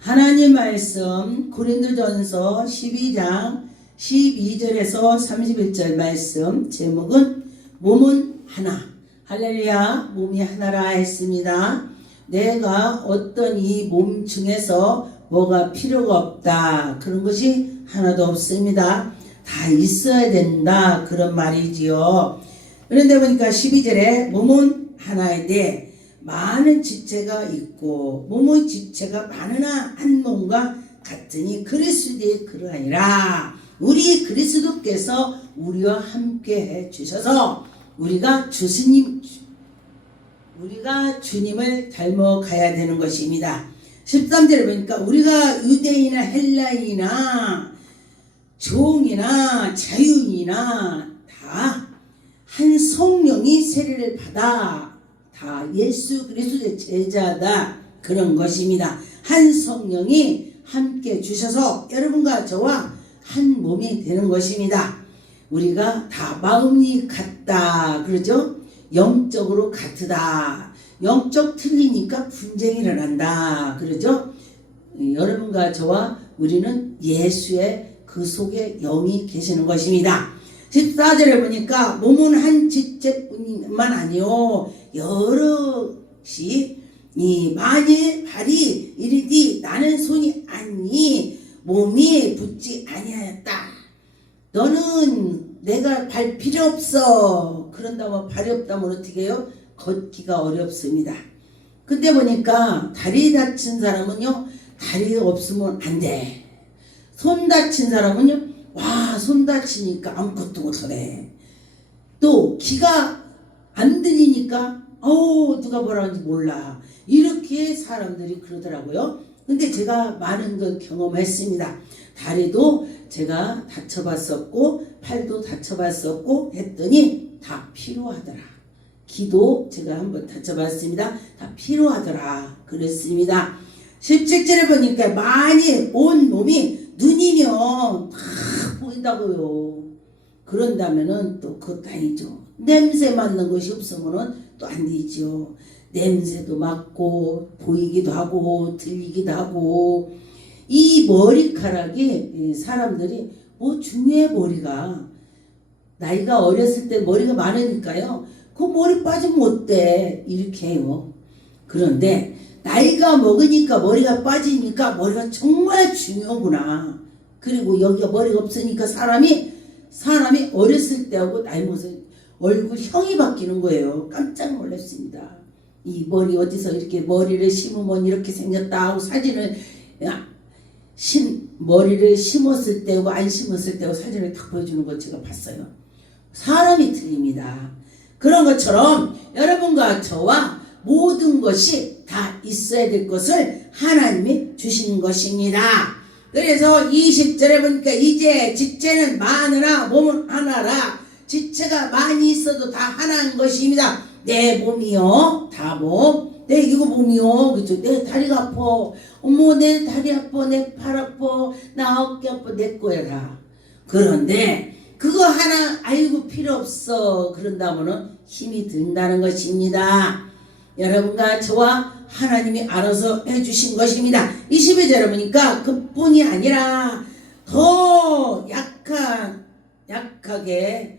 하나님 말씀 고린도전서 12장 12절에서 31절 말씀, 제목은 몸은 하나. 할렐루야. 몸이 하나라 했습니다. 내가 어떤 이 몸 중에서 뭐가 필요가 없다, 그런 것이 하나도 없습니다. 다 있어야 된다, 그런 말이지요. 그런데 보니까 12절에 몸은 하나인데 많은 지체가 있고 몸의 지체가 많으나 한 몸과 같으니 그리스도의 그러하니라. 우리 그리스도께서 우리와 함께 해 주셔서 우리가 주님을 닮아가야 되는 것입니다. 13절에 보니까 우리가 유대인이나 헬라인이나 종이나 자유인이나 다 한 성령이 세례를 받아 다 예수 그리스도의 제자다, 그런 것입니다. 한 성령이 함께 주셔서 여러분과 저와 한 몸이 되는 것입니다. 우리가 다 마음이 같다 그러죠. 영적으로 같으다. 영적 틀리니까 분쟁이 일어난다 그러죠. 여러분과 저와 우리는 예수의 그 속에 영이 계시는 것입니다. 14절에 보니까 몸은 한 지체뿐만 아니요 여럿이 만일 발이 이르디 나는 손이 아니 몸이 붙지 아니하였다. 너는 내가 발 필요 없어. 그런다면 발이 없다면 어떻게 해요? 걷기가 어렵습니다. 근데 보니까 다리 다친 사람은요, 다리가 없으면 안 돼. 손 다친 사람은요, 와, 손 다치니까 아무것도 못하네. 또 귀가 안 들리니까 누가 뭐라 하는지 몰라. 이렇게 사람들이 그러더라고요. 근데 제가 많은 걸 경험했습니다. 다리도 제가 다쳐봤었고 팔도 다쳐봤었고 했더니 다 필요하더라. 귀도 제가 한번 다쳐봤습니다. 다 필요하더라 그랬습니다. 17절에 보니까 많이 온 몸이 눈이면 다 보인다고요. 그런다면은 또 그것도 아니죠. 냄새 맡는 것이 없으면은 또 안 되죠. 냄새도 맡고 보이기도 하고 들리기도 하고. 이 머리카락이 사람들이 뭐 중요해. 머리가 나이가 어렸을 때 머리가 많으니까요, 그 머리 빠지면 어때 이렇게 해요. 그런데 나이가 먹으니까 머리가 빠지니까 머리가 정말 중요하구나. 그리고 여기가 머리가 없으니까 사람이 어렸을 때하고 나이 먹어서 얼굴형이 바뀌는 거예요. 깜짝 놀랐습니다. 이 머리 어디서 이렇게 머리를 심으면 이렇게 생겼다 하고 사진을 머리를 심었을 때하고 안 심었을 때하고 사진을 딱 보여주는 거 제가 봤어요. 사람이 틀립니다. 그런 것처럼 여러분과 저와 모든 것이 다 있어야 될 것을 하나님이 주신 것입니다. 그래서 20절에 보니까 이제 지체는 많으나 몸은 하나라. 지체가 많이 있어도 다 하나인 것입니다. 내 몸이요, 다 몸. 내 이거 몸이요, 그죠? 내 다리가 아파. 어머, 내 다리 아파, 내 팔 아파, 나 어깨 아파, 내 거야 다. 그런데 그거 하나 아이고 필요 없어 그런다면은 힘이 든다는 것입니다. 여러분과 저와 하나님이 알아서 해주신 것입니다. 22절에 보니까 그뿐이 아니라 더 약하게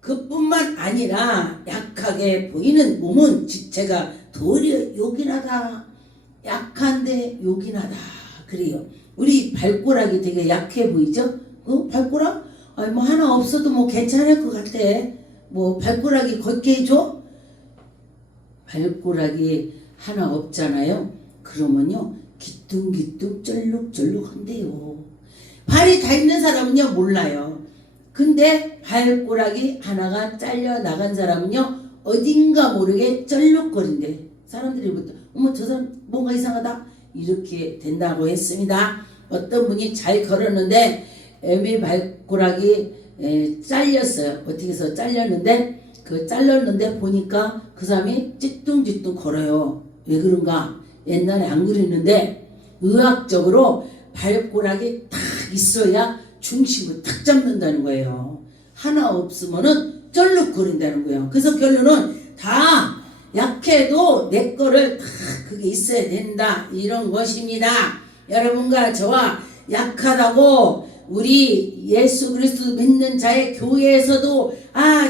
그뿐만 아니라 약하게 보이는 몸은 지체가 도리어 요긴하다. 약한데 요긴하다 그래요. 우리 발가락이 되게 약해 보이죠? 발가락? 뭐 하나 없어도 뭐 괜찮을 것 같아. 뭐 발가락이 걷게 해줘? 발가락이 하나 없잖아요. 그러면요 기뚱기뚱 쩔룩쩔룩한데요. 발이 다 있는 사람은요 몰라요. 근데 발가락이 하나가 잘려 나간 사람은요 어딘가 모르게 쩔룩거린대. 사람들이 부터 어머 저 사람 뭔가 이상하다 이렇게 된다고 했습니다. 어떤 분이 잘 걸었는데 애미 발가락이 잘렸어요. 어떻게 해서 잘렸는데 보니까 그 사람이 찌뚱찌뚱 걸어요. 왜 그런가? 옛날에 안 그랬는데 의학적으로 발가락이 딱 있어야 중심을 탁 잡는다는 거예요. 하나 없으면은 쩔룩거린다는 거예요. 그래서 결론은 다 약해도 내 거를 다 그게 있어야 된다 이런 것입니다. 여러분과 저와 약하다고 우리 예수 그리스도 믿는 자의 교회에서도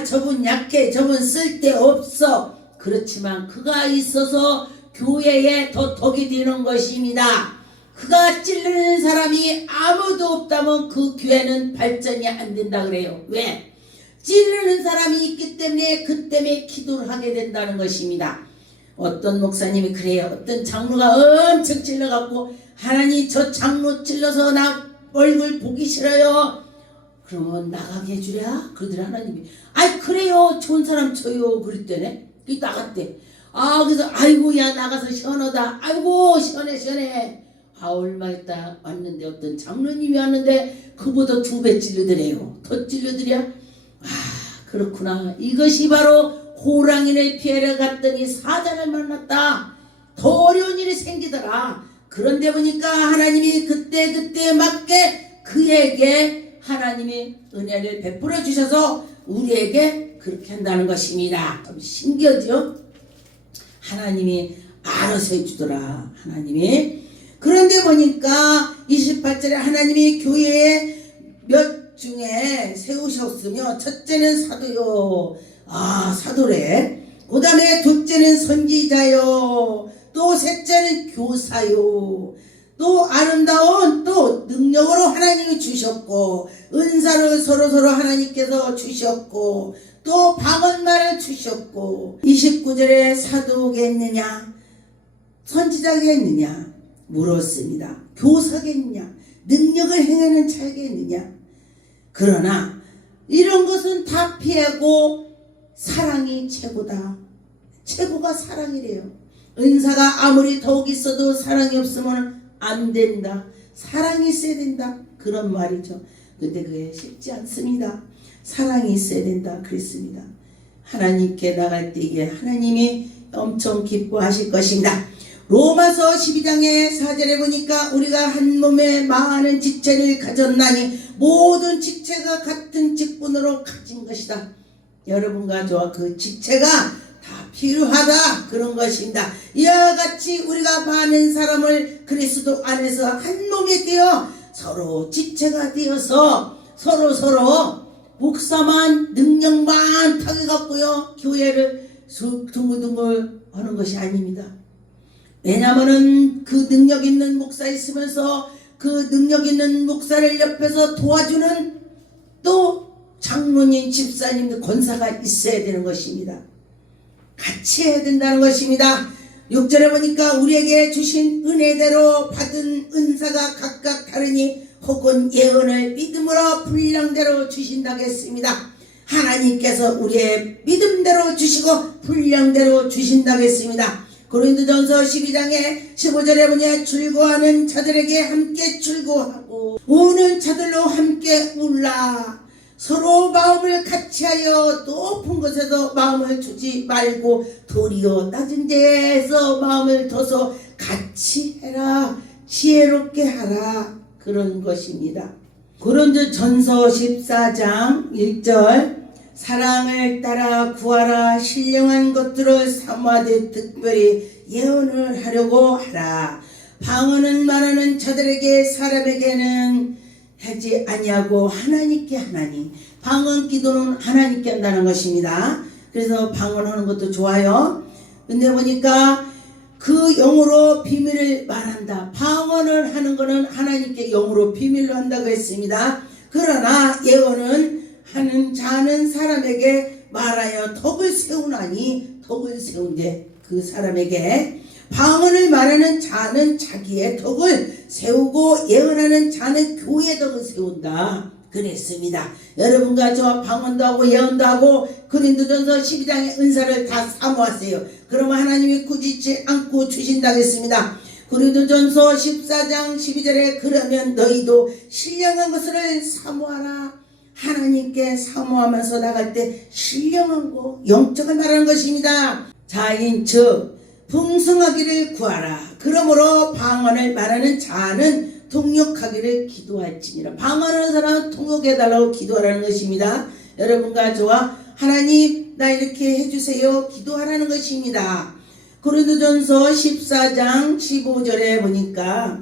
저분 약해, 저분 쓸데없어, 그렇지만 그가 있어서 교회에 더 덕이 되는 것입니다. 그가 찔르는 사람이 아무도 없다면 그 교회는 발전이 안 된다 그래요. 왜? 찔르는 사람이 있기 때문에 그 때문에 기도를 하게 된다는 것입니다. 어떤 목사님이 그래요. 어떤 장로가 엄청 찔러갖고 하나님 저 장로 찔러서 나 얼굴 보기 싫어요. 그러면 나가게 해주랴? 그러더니 하나님이 그래요 좋은 사람 쳐요 그랬더니 나갔대. 그래서 아이고 야 나가서 시원하다. 아이고 시원해. 얼마 있다 왔는데 어떤 장로님이 왔는데 그보다 2배 찔러드래요. 더 찔러드랴? 그렇구나. 이것이 바로 호랑이를 피하러 갔더니 사자를 만났다. 더 어려운 일이 생기더라. 그런데 보니까 하나님이 그때 맞게 그에게 하나님이 은혜를 베풀어 주셔서 우리에게 그렇게 한다는 것입니다. 참 신기하죠? 하나님이 알아서 해주더라. 하나님이. 그런데 보니까 28절에 하나님이 교회에 몇 중에 세우셨으며 첫째는 사도요. 사도래. 그 다음에 둘째는 선지자요. 또 셋째는 교사요. 또 아름다운 또 능력으로 하나님이 주셨고 은사를 서로 하나님께서 주셨고 또 방언말을 주셨고 29절에 사도겠느냐 선지자겠느냐 물었습니다. 교사겠느냐 능력을 행하는 자겠느냐. 그러나 이런 것은 다 피하고 사랑이 최고다. 최고가 사랑이래요. 은사가 아무리 더욱 있어도 사랑이 없으면 안 된다. 사랑이 있어야 된다. 그런 말이죠. 근데 그게 쉽지 않습니다. 사랑이 있어야 된다. 그랬습니다. 하나님께 나갈 때에 하나님이 엄청 기뻐하실 것입니다. 로마서 12장의 4절에 보니까 우리가 한 몸에 많은 지체를 가졌나니 모든 지체가 같은 직분으로 가진 것이다. 여러분과 저와 그 지체가 다 필요하다. 그런 것입니다. 이와 같이 우리가 많은 사람을 그리스도 안에서 한 몸이 되어 서로 지체가 되어서 서로 목사만 능력만 타게 갖고요 교회를 둥글둥글 하는 것이 아닙니다. 왜냐하면은 그 능력 있는 목사 있으면서 그 능력 있는 목사를 옆에서 도와주는 또 장로님, 집사님, 권사가 있어야 되는 것입니다. 같이 해야 된다는 것입니다. 6절에 보니까 우리에게 주신 은혜대로 받은 은사가 각각 다르니 혹은 예언을 믿음으로 분량대로 주신다고 했습니다. 하나님께서 우리의 믿음대로 주시고 분량대로 주신다고 했습니다. 고린도전서 12장에 15절에 보니 즐거워하는 자들에게 함께 즐거워하고 우는 자들로 함께 울라. 서로 마음을 같이하여 높은 곳에서 마음을 두지 말고 도리어 낮은 데에서 마음을 둬서 같이 해라. 지혜롭게 하라. 그런 것입니다. 고린도전서 14장 1절 사랑을 따라 구하라. 신령한 것들을 사모하되 특별히 예언을 하려고 하라. 방언은 말하는 자들에게 사람에게는 하지 아니하고 하나님께 하나니. 방언 기도는 하나님께 한다는 것입니다. 그래서 방언하는 것도 좋아요. 근데 보니까 그 영으로 비밀을 말한다. 방언을 하는 것은 하나님께 영으로 비밀로 한다고 했습니다. 그러나 예언은 하는 자는 사람에게 말하여 덕을 세우나니 덕을 세운데 그 사람에게 방언을 말하는 자는 자기의 덕을 세우고 예언하는 자는 교회의 덕을 세운다. 그랬습니다. 여러분과 저와 방언도 하고 예언도 하고 고린도전서 12장의 은사를 다 사모하세요. 그러면 하나님이 꾸짖지 않고 주신다고 했습니다. 고린도전서 14장 12절에 그러면 너희도 신령한 것을 사모하라. 하나님께 사모하면서 나갈 때 신령한 거 영적을 말하는 것입니다. 자인 즉 풍성하기를 구하라. 그러므로 방언을 말하는 자는 통역하기를 기도할지니라. 방언하는 사람은 통역해달라고 기도하라는 것입니다. 여러분과 저와 하나님 나 이렇게 해주세요 기도하라는 것입니다. 고린도전서 14장 15절에 보니까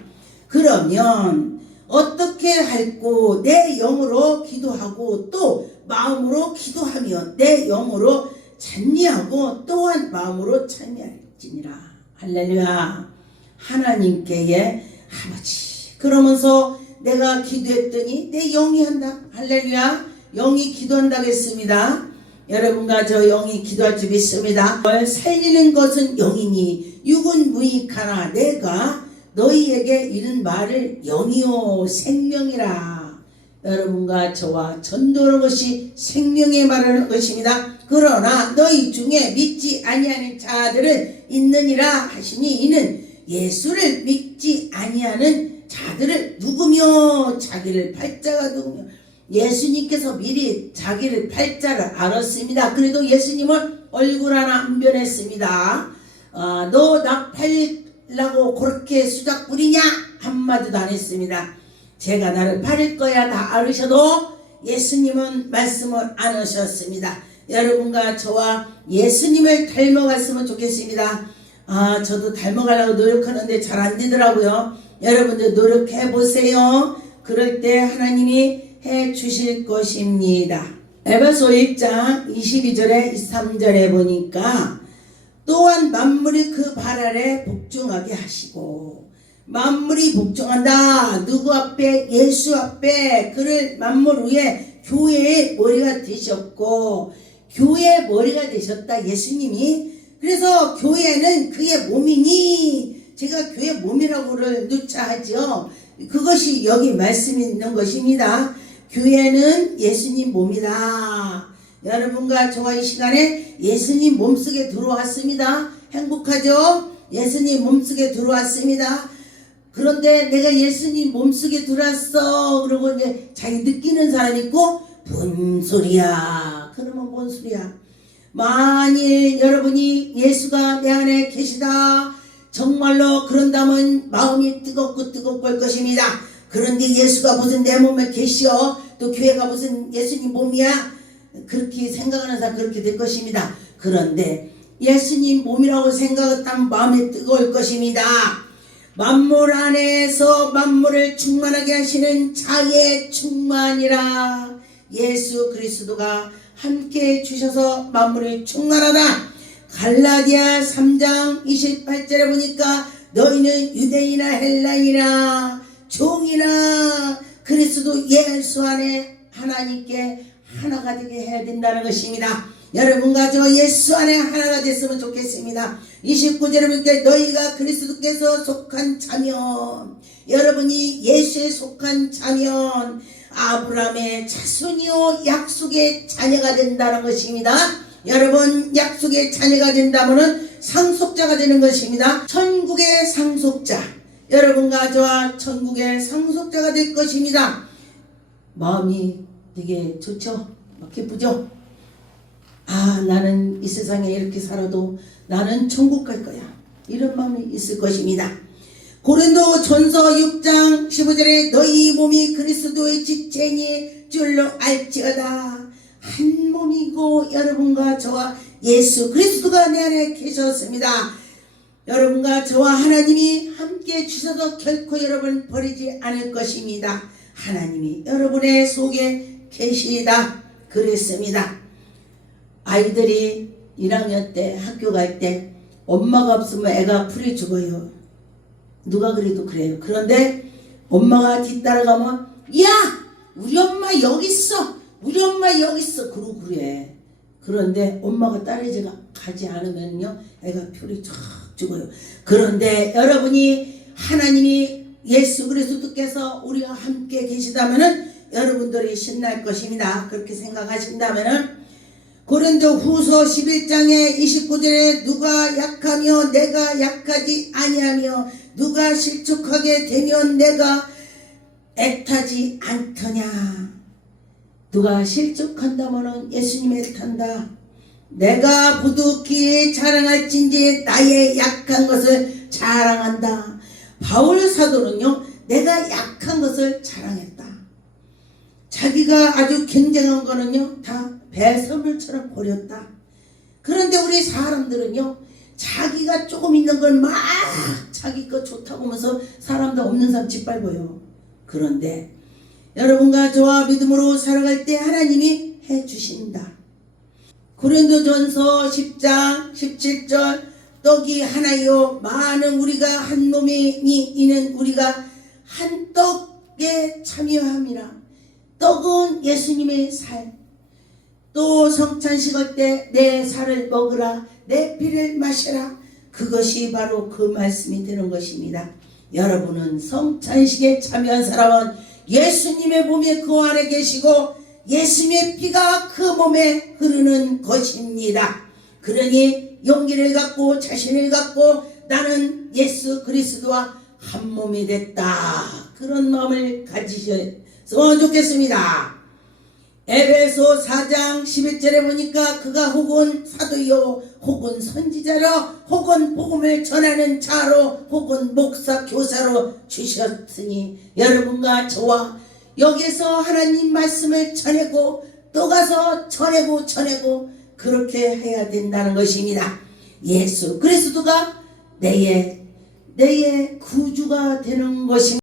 그러면 어떻게 할꼬? 내 영으로 기도하고 또 마음으로 기도하며 내 영으로 찬미하고 또한 마음으로 찬미할지니라. 할렐루야. 하나님께의 아버지. 그러면서 내가 기도했더니 내 영이 한다. 할렐루야. 영이 기도한다고 했습니다. 여러분과 저 영이 기도할 줄 믿습니다. 살리는 것은 영이니 육은 무익하나 내가 너희에게 이른 말을 영이요 생명이라. 여러분과 저와 전도하는 것이 생명의 말하는 것입니다. 그러나 너희 중에 믿지 아니하는 자들은 있느니라 하시니 이는 예수를 믿지 아니하는 자들을 누구며 자기를 팔자가 누구며 예수님께서 미리 자기를 팔자를 알았습니다. 그래도 예수님은 얼굴 하나 안 변했습니다. 너 나 팔라고 그렇게 수작 부리냐? 한마디도 안 했습니다. 제가 나를 팔을 거야 다 알으셔도 예수님은 말씀을 안 하셨습니다. 여러분과 저와 예수님을 닮아갔으면 좋겠습니다. 저도 닮아가려고 노력하는데 잘 안 되더라고요. 여러분들 노력해 보세요. 그럴 때 하나님이 해 주실 것입니다. 에베소 1장 22절에 23절에 보니까 또한 만물이 그 발 아래 복종하게 하시고, 만물이 복종한다. 누구 앞에? 예수 앞에. 그를 만물 위에 교회의 머리가 되셨고, 교회의 머리가 되셨다 예수님이. 그래서 교회는 그의 몸이니, 제가 교회 몸이라고를 누차 하죠. 그것이 여기 말씀이 있는 것입니다. 교회는 예수님 몸이다. 여러분과 저와 이 시간에 예수님 몸속에 들어왔습니다. 행복하죠? 예수님 몸속에 들어왔습니다. 그런데 내가 예수님 몸속에 들어왔어 그러고 이제 자기 느끼는 사람 있고, 뭔 소리야. 그러면 뭔 소리야. 만일 여러분이 예수가 내 안에 계시다 정말로 그런다면 마음이 뜨겁고 할 것입니다. 그런데 예수가 무슨 내 몸에 계시오, 또 교회가 무슨 예수님 몸이야, 그렇게 생각하는 사람 그렇게 될 것입니다. 그런데 예수님 몸이라고 생각했다면 마음이 뜨거울 것입니다. 만물 안에서 만물을 충만하게 하시는 자의 충만이라. 예수 그리스도가 함께 주셔서 만물이 충만하다. 갈라디아 3장 28절에 보니까 너희는 유대인이나 헬라인이나 종이나 그리스도 예수 안에 하나님께 하나가 되게 해야 된다는 것입니다. 여러분과 저 예수 안에 하나가 됐으면 좋겠습니다. 29절에 보니까 너희가 그리스도께서 속한 자면, 여러분이 예수에 속한 자면 아브라함의 자손이요 약속의 자녀가 된다는 것입니다. 여러분, 약속의 자녀가 된다면 상속자가 되는 것입니다. 천국의 상속자, 여러분과 저와 천국의 상속자가 될 것입니다. 마음이 되게 좋죠? 기쁘죠? 나는 이 세상에 이렇게 살아도 나는 천국 갈 거야, 이런 마음이 있을 것입니다. 고린도 전서 6장 15절에 너희 몸이 그리스도의 지체니 줄로 알지어다. 한 몸이고 여러분과 저와 예수 그리스도가 내 안에 계셨습니다. 여러분과 저와 하나님이 함께 주셔서 결코 여러분 버리지 않을 것입니다. 하나님이 여러분의 속에 계시다 그랬습니다. 아이들이 1학년 때 학교 갈 때 엄마가 없으면 애가 풀이 죽어요. 누가 그래도 그래요. 그런데 엄마가 뒤따라가면 야 우리 엄마 여기 있어, 우리 엄마 여기 있어 그러고 그래. 그런데 엄마가 따라가지 않으면요 애가 풀이 쫙 죽어요. 그런데 여러분이 하나님이 예수 그리스도께서 우리와 함께 계시다면은 여러분들이 신날 것입니다. 그렇게 생각하신다면은 고린도 후서 11장에 29절에 누가 약하며 내가 약하지 아니하며 누가 실족하게 되면 내가 애타지 않더냐. 누가 실족한다면은 예수님이 애탄다. 내가 부득이 자랑할진지 나의 약한 것을 자랑한다. 바울 사도는요 내가 약한 것을 자랑했다. 자기가 아주 굉장한 거는요 다 배설물처럼 버렸다. 그런데 우리 사람들은요 자기가 조금 있는 걸 막 자기 거 좋다고 하면서 사람도 없는 사람 짓밟아요. 그런데 여러분과 저와 믿음으로 살아갈 때 하나님이 해주신다. 고린도전서 10장 17절 떡이 하나요 많은 우리가 한 몸이니 이는 우리가 한 떡에 참여함이라. 떡은 예수님의 살. 또 성찬식할 때 내 살을 먹으라 내 피를 마시라. 그것이 바로 그 말씀이 되는 것입니다. 여러분은 성찬식에 참여한 사람은 예수님의 몸에 그 안에 계시고 예수님의 피가 그 몸에 흐르는 것입니다. 그러니 용기를 갖고 자신을 갖고 나는 예수 그리스도와 한 몸이 됐다. 그런 마음을 가지셨으면 좋겠습니다. 에베소 4장 11절에 보니까 그가 혹은 사도요 혹은 선지자로 혹은 복음을 전하는 자로 혹은 목사 교사로 주셨으니 여러분과 저와 여기서 하나님 말씀을 전하고 또 가서 전하고 그렇게 해야 된다는 것입니다. 예수 그리스도가 내의 구주가 되는 것입니다.